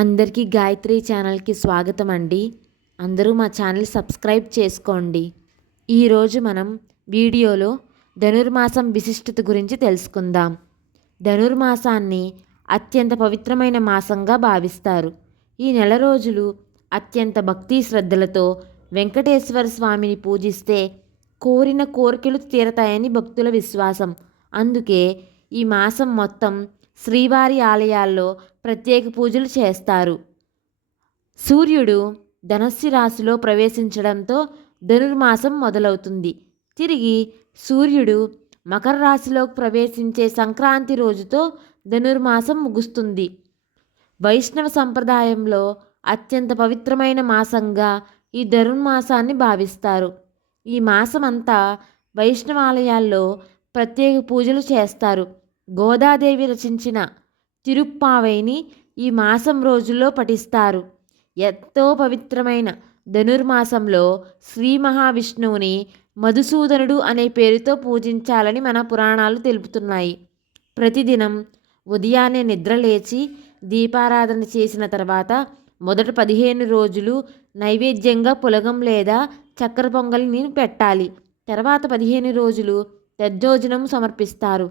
అందరికీ గాయత్రి ఛానల్కి స్వాగతం అండి. అందరూ మా ఛానల్ సబ్స్క్రైబ్ చేసుకోండి. ఈరోజు మనం వీడియోలో ధనుర్మాసం విశిష్టత గురించి తెలుసుకుందాం. ధనుర్మాసాన్ని అత్యంత పవిత్రమైన మాసంగా భావిస్తారు. ఈ నెల రోజులు అత్యంత భక్తి శ్రద్ధలతో వెంకటేశ్వర స్వామిని పూజిస్తే కోరిన కోరికలు తీరతాయని భక్తుల విశ్వాసం. అందుకే ఈ మాసం మొత్తం శ్రీవారి ఆలయాల్లో ప్రత్యేక పూజలు చేస్తారు. సూర్యుడు ధనస్సు రాశిలో ప్రవేశించడంతో ధనుర్మాసం మొదలవుతుంది. తిరిగి సూర్యుడు మకర రాశిలోకి ప్రవేశించే సంక్రాంతి రోజుతో ధనుర్మాసం ముగుస్తుంది. వైష్ణవ సంప్రదాయంలో అత్యంత పవిత్రమైన మాసంగా ఈ ధనుర్మాసాన్ని భావిస్తారు. ఈ మాసం అంతా వైష్ణవాలయాల్లో ప్రత్యేక పూజలు చేస్తారు. గోదాదేవి రచించిన తిరుప్పావైని ఈ మాసం రోజుల్లో పఠిస్తారు. ఎంతో పవిత్రమైన ధనుర్మాసంలో శ్రీ మహావిష్ణువుని మధుసూదనుడు అనే పేరుతో పూజించాలని మన పురాణాలు తెలుపుతున్నాయి. ప్రతిదినం ఉదయాన్నే నిద్రలేచి దీపారాధన చేసిన తర్వాత మొదటి 15 రోజులు నైవేద్యంగా పులగం లేదా చక్కెర పొంగలిని పెట్టాలి. తర్వాత 15 రోజులు దద్దోజనం సమర్పిస్తారు.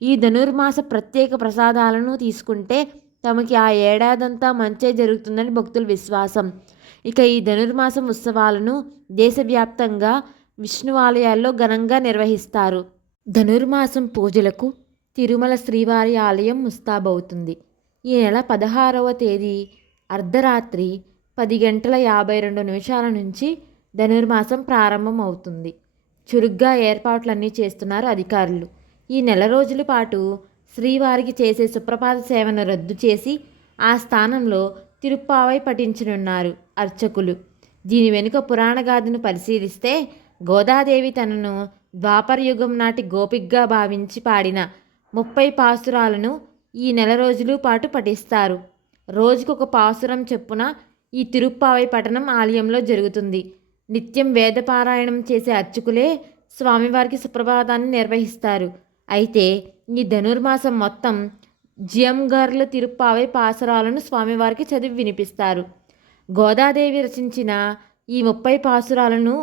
ఈ ధనుర్మాస ప్రత్యేక ప్రసాదాలను తీసుకుంటే తమకి ఆ ఏడాదంతా మంచే జరుగుతుందని భక్తుల విశ్వాసం. ఇక ఈ ధనుర్మాసం ఉత్సవాలను దేశవ్యాప్తంగా విష్ణు ఆలయాల్లో ఘనంగా నిర్వహిస్తారు. ధనుర్మాసం పూజలకు తిరుమల శ్రీవారి ఆలయం ముస్తాబవుతుంది. ఈ నెల 16వ తేదీ అర్ధరాత్రి 10:52 నుంచి ధనుర్మాసం ప్రారంభం అవుతుంది. చురుగ్గా ఏర్పాట్లన్నీ చేస్తున్నారు అధికారులు. ఈ నెల రోజుల పాటు శ్రీవారికి చేసే సుప్రభాత సేవను రద్దు చేసి ఆ స్థానంలో తిరుప్పావై పఠించనున్నారు అర్చకులు. దీని వెనుక పురాణగాథను పరిశీలిస్తే గోదాదేవి తనను ద్వాపరయుగం నాటి గోపికగా భావించి పాడిన 30 పాసురాలను ఈ నెల రోజుల పాటు పఠిస్తారు. రోజుకొక పాసురం చొప్పున ఈ తిరుప్పావై పఠనం ఆలయంలో జరుగుతుంది. నిత్యం వేదపారాయణం చేసే అర్చకులే స్వామివారికి సుప్రభాతాన్ని నిర్వహిస్తారు. అయితే ఈ ధనుర్మాసం మొత్తం జియంగర్ల తిరుప్పావై పాసురాలను స్వామివారికి చదివి వినిపిస్తారు. గోదాదేవి రచించిన ఈ 30 పాసురాలను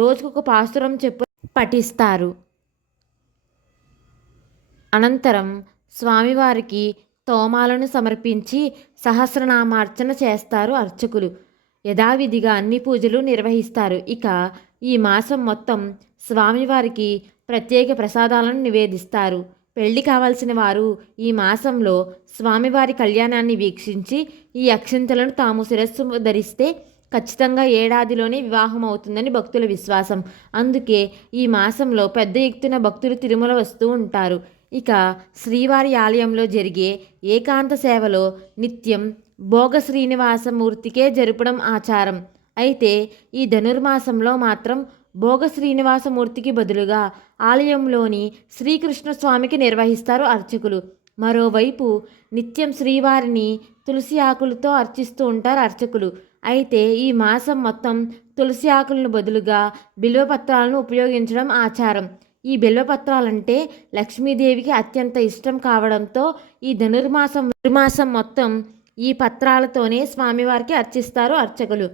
రోజుకొక పాసురం చెప్పు పఠిస్తారు. అనంతరం స్వామివారికి తోమాలను సమర్పించి సహస్రనామార్చన చేస్తారు అర్చకులు. యథావిధిగా అన్ని పూజలు నిర్వహిస్తారు. ఇక ఈ మాసం మొత్తం స్వామివారికి ప్రత్యేక ప్రసాదాలను నివేదిస్తారు. పెళ్లి కావాల్సిన వారు ఈ మాసంలో స్వామివారి కళ్యాణాన్ని వీక్షించి ఈ అక్షింతలను తాము శిరస్సు ధరిస్తే ఖచ్చితంగా ఏడాదిలోనే వివాహం అవుతుందని భక్తుల విశ్వాసం. అందుకే ఈ మాసంలో పెద్ద ఎత్తున భక్తులు తిరుమల వస్తూ ఉంటారు. ఇక శ్రీవారి ఆలయంలో జరిగే ఏకాంత సేవలో నిత్యం భోగ శ్రీనివాసమూర్తికే జరపడం ఆచారం. అయితే ఈ ధనుర్మాసంలో మాత్రం భోగ శ్రీనివాసమూర్తికి బదులుగా ఆలయంలోని శ్రీకృష్ణ స్వామికి నిర్వహిస్తారు అర్చకులు. మరోవైపు నిత్యం శ్రీవారిని తులసి ఆకులతో అర్చిస్తూ ఉంటారు అర్చకులు. అయితే ఈ మాసం మొత్తం తులసి ఆకులను బదులుగా బిల్వపత్రాలను ఉపయోగించడం ఆచారం. ఈ బిల్వపత్రాలంటే లక్ష్మీదేవికి అత్యంత ఇష్టం కావడంతో ఈ ధనుర్మాసం మొత్తం ఈ పత్రాలతోనే స్వామివారికి అర్చిస్తారు అర్చకులు.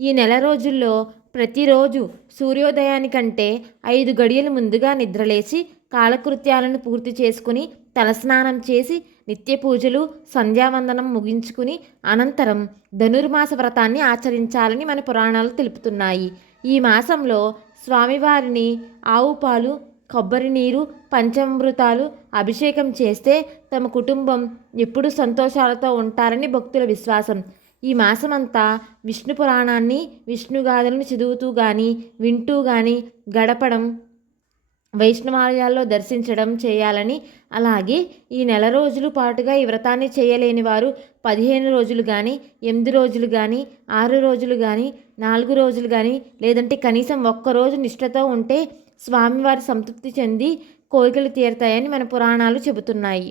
ఈ నెల రోజుల్లో ప్రతిరోజు సూర్యోదయానికంటే 5 గడియలు ముందుగా నిద్రలేచి కాలకృత్యాలను పూర్తి చేసుకుని తలస్నానం చేసి నిత్య పూజలు సంధ్యావందనం ముగించుకుని అనంతరం ధనుర్మాస వ్రతాన్ని ఆచరించాలని మన పురాణాలు తెలుపుతున్నాయి. ఈ మాసంలో స్వామివారిని ఆవు పాలు, కొబ్బరి నీరు, పంచామృతాలు అభిషేకం చేస్తే తమ కుటుంబం ఎప్పుడూ సంతోషాలతో ఉంటారని భక్తుల విశ్వాసం. ఈ మాసమంతా విష్ణు పురాణాన్ని, విష్ణుగాథలను చదువుతూ కానీ వింటూ కానీ గడపడం, వైష్ణవాలయాల్లో దర్శించడం చేయాలని, అలాగే ఈ నెల రోజుల పాటుగా ఈ వ్రతాన్ని చేయలేని వారు 15 రోజులు కానీ 8 రోజులు కానీ 6 రోజులు కానీ 4 రోజులు కానీ లేదంటే కనీసం ఒక్కరోజు నిష్ఠతో ఉంటే స్వామివారి సంతృప్తి చెంది కోరికలు తీరుతాయని మన పురాణాలు చెబుతున్నాయి.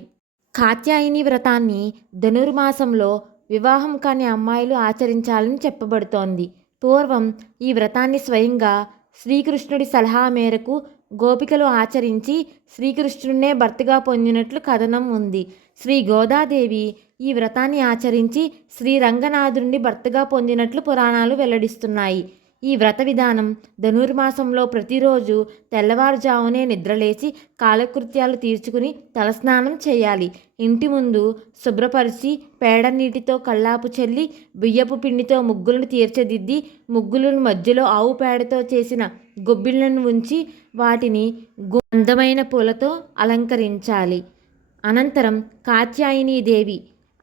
కాత్యాయని వ్రతాన్ని ధనుర్మాసంలో వివాహం కాని అమ్మాయిలు ఆచరించాలని చెప్పబడుతోంది. పూర్వం ఈ వ్రతాన్ని స్వయంగా శ్రీకృష్ణుడి సలహా మేరకు గోపికలు ఆచరించి శ్రీకృష్ణుడినే భర్తగా పొందినట్లు కథనం ఉంది. శ్రీ గోదాదేవి ఈ వ్రతాన్ని ఆచరించి శ్రీరంగనాథుడిని భర్తగా పొందినట్లు పురాణాలు వెల్లడిస్తున్నాయి. ఈ వ్రత విధానం ధనుర్మాసంలో ప్రతిరోజు తెల్లవారుజామునే నిద్రలేచి కాలకృత్యాలు తీర్చుకుని తలస్నానం చేయాలి. ఇంటి ముందు శుభ్రపరిచి పేడ నీటితో కల్లాపు చల్లి బియ్యపు పిండితో ముగ్గులను తీర్చిదిద్ది ముగ్గులను మధ్యలో ఆవు పేడతో చేసిన గొబ్బిళ్లను ఉంచి వాటిని అందమైన పూలతో అలంకరించాలి. అనంతరం కాత్యాయని దేవి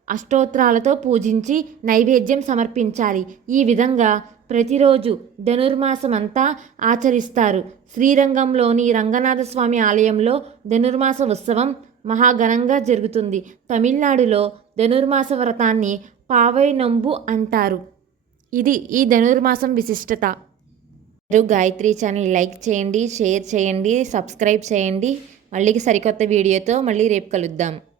అష్టోత్తరాలతో పూజించి నైవేద్యం సమర్పించాలి. ఈ విధంగా ప్రతిరోజు ధనుర్మాసమంతా ఆచరిస్తారు. శ్రీరంగంలోని రంగనాథస్వామి ఆలయంలో ధనుర్మాస ఉత్సవం మహాఘనంగా జరుగుతుంది. తమిళనాడులో ధనుర్మాస వ్రతాన్ని పావై నొంబు అంటారు. ఇది ఈ ధనుర్మాసం విశిష్టత. మీరు గాయత్రి ఛానల్ లైక్ చేయండి, షేర్ చేయండి, సబ్స్క్రైబ్ చేయండి. మళ్ళీ సరికొత్త వీడియోతో మళ్ళీ రేపు కలుద్దాం.